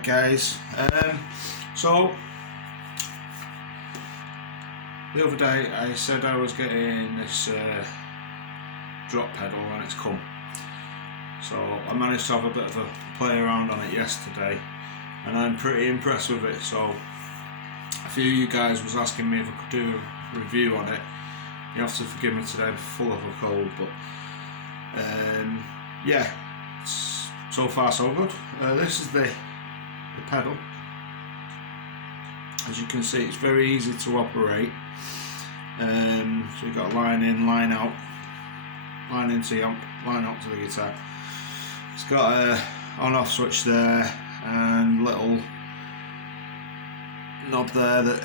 Right guys, so the other day I said I was getting this drop pedal and it's come. So I managed to have a bit of a play around on it yesterday and I'm pretty impressed with it. So a few of you guys was asking me if I could do a review on it. You have to forgive me today, I'm full of a cold, but yeah, so far so good. This is the pedal. As you can see, it's very easy to operate. So you've got line in, line out, line into the amp, line out to the guitar. It's got a on-off switch there and little knob there that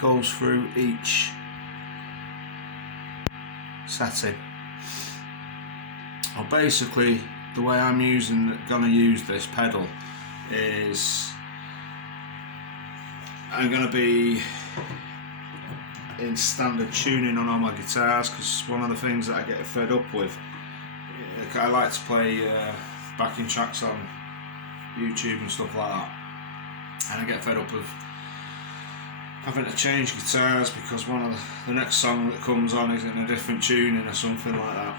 goes through each setting. Well, basically the way I'm gonna use this pedal is I'm gonna be in standard tuning on all my guitars, because one of the things that I get fed up with, I like to play backing tracks on YouTube and stuff like that, and I get fed up with having to change guitars because one of the next song that comes on is in a different tuning or something like that.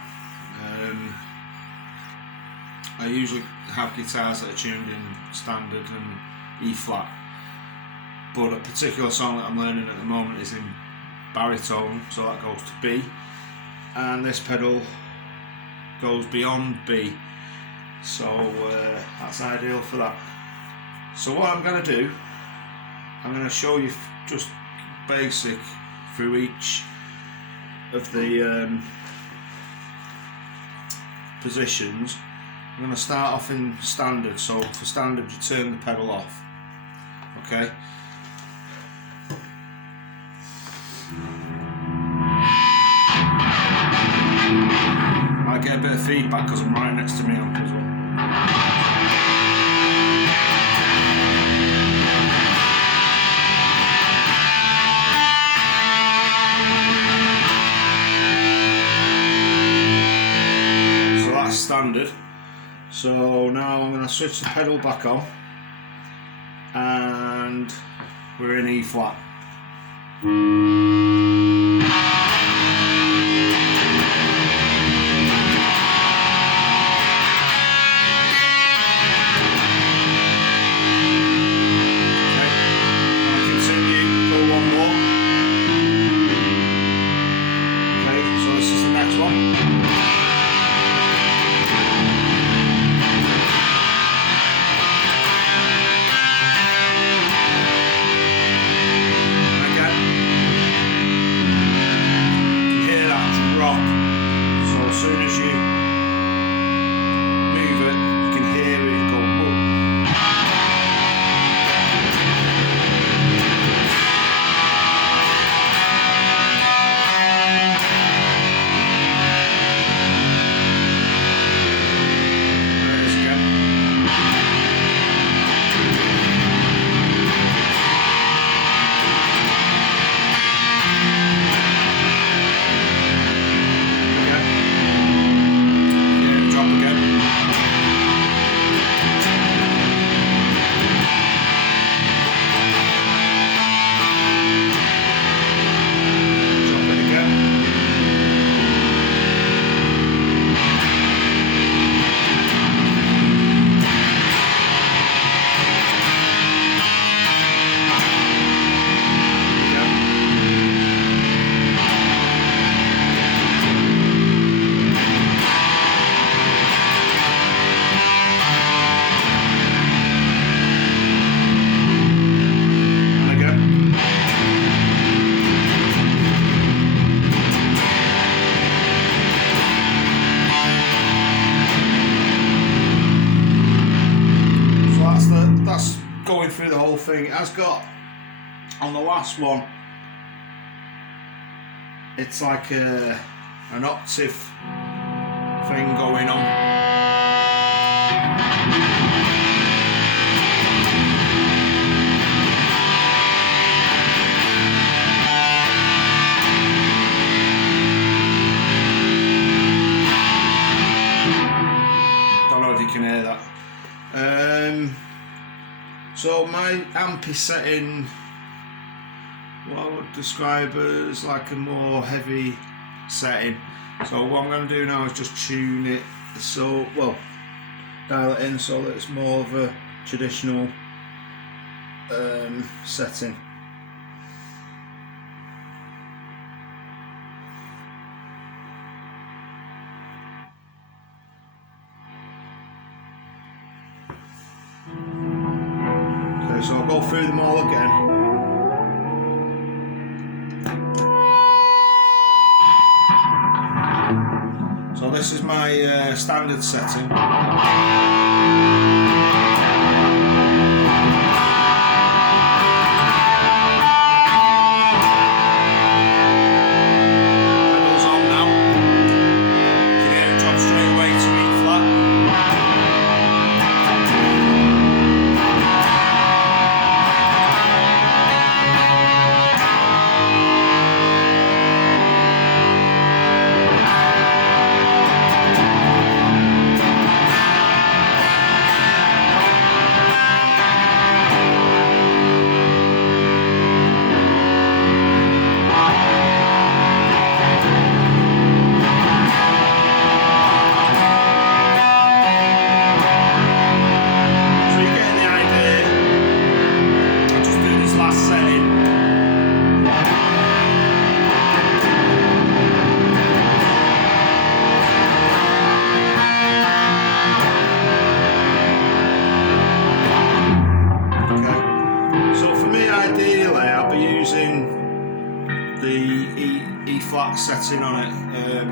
I usually have guitars that are tuned in standard and E flat, but a particular song that I'm learning at the moment is in baritone, so that goes to B, and this pedal goes beyond B, so that's ideal for that. So what I'm going to do, I'm going to show you just basic through each of the positions. I'm going to start off in standard, so for standard you turn the pedal off, okay? I get a bit of feedback because I'm right next to me amp as well. So that's standard. So now I'm going to switch the pedal back on and we're in E flat. Going through the whole thing. It has got, on the last one, it's like an octave thing going on. Don't know if you can hear that. So my amp is set in what I would describe as like a more heavy setting. So what I'm going to do now is just tune it, so, well, dial it in so that it's more of a traditional setting. Okay, so I'll go through them all again. So this is my standard setting. Pedals on now. You can hear it drop straight away to E flat. E flat setting on it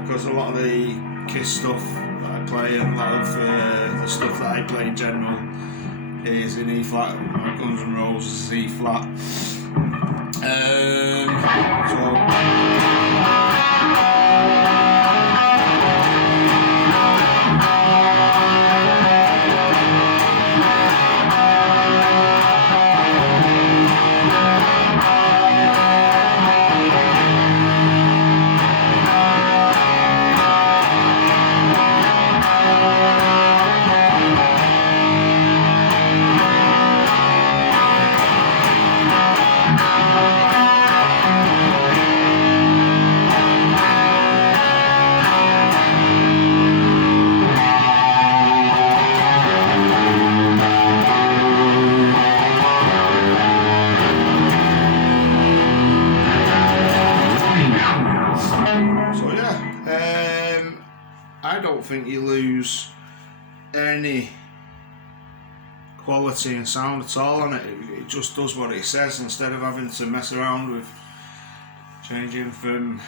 because a lot of the Kiss stuff that I play and a lot of the stuff that I play in general is in E flat. Guns N' Roses is E flat. I don't think you lose any quality and sound at all on it. It just does what it says instead of having to mess around with changing from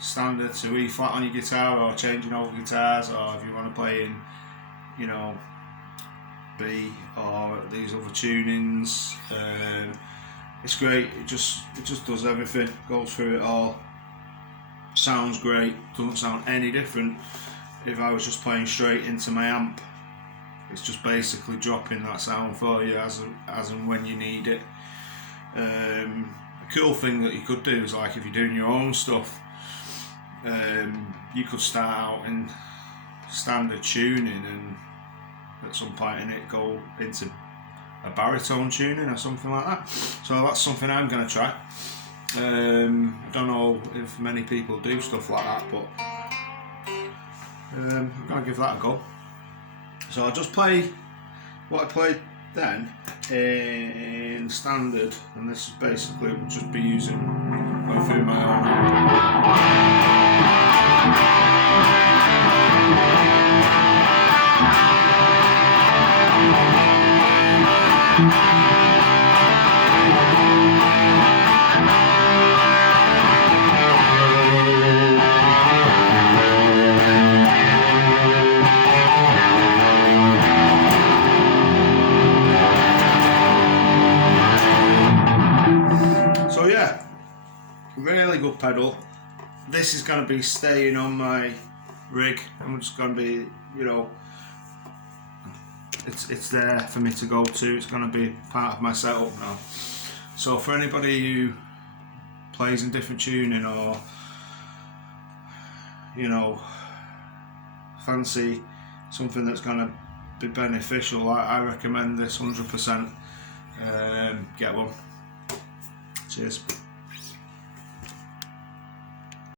standard to E flat on your guitar or changing over guitars, or if you want to play in, you know, B or these other tunings. It's great. It just does everything, goes through it all. Sounds great, doesn't sound any different if I was just playing straight into my amp. It's just basically dropping that sound for you as and when you need it. A cool thing that you could do is, like, if you're doing your own stuff, you could start out in standard tuning and at some point in it go into a baritone tuning or something like that. So that's something I'm going to try. Don't know if many people do stuff like that, but I'm going to give that a go. So I'll just play what I played then in standard, and this is basically we'll just be using going through my really good pedal. This is going to be staying on my rig. I'm just going to be, you know, it's there for me to go to. It's going to be part of my setup now. So for anybody who plays in different tuning, or, you know, fancy something that's going to be beneficial. I recommend this 100%. Get one. Cheers.